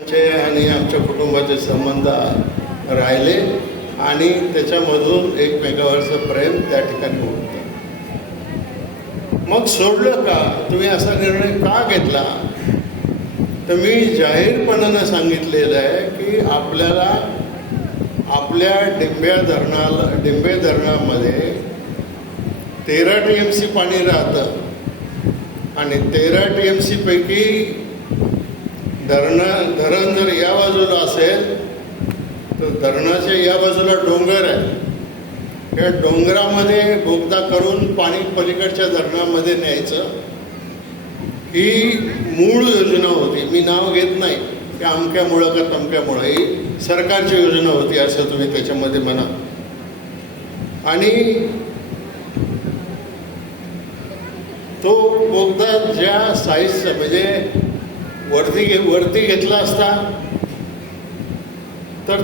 आणि आमच्या कुटुंबाचे संबंध राहिले आणि त्याच्यामधून एकमेकावरचं प्रेम त्या ठिकाणी होतं मग सोडलं का? तुम्ही असा निर्णय का घेतला? तर मी जाहीरपणानं सांगितलेलं आहे की आपल्याला आपल्या डिंब्या धरणाला डिंबे धरणामध्ये तेरा टी एम सी पाणी राहतं. आणि तेरा टी एम सीपैकी धरण धरण जर या बाजूला असेल तर धरणाच्या या बाजूला डोंगर आहे. या डोंगरामध्ये बोगदा करून पाणी पलीकडच्या धरणामध्ये न्यायचं. ही मूळ योजना होती. मी नाव घेत नाही. की अमक्यामुळं का तमक्यामुळं. ही सरकारची योजना होती असं तुम्ही त्याच्यामध्ये म्हणा. आणि तो बोगदा ज्या साईजचा म्हणजे वरती घे वरती घेतला असता तर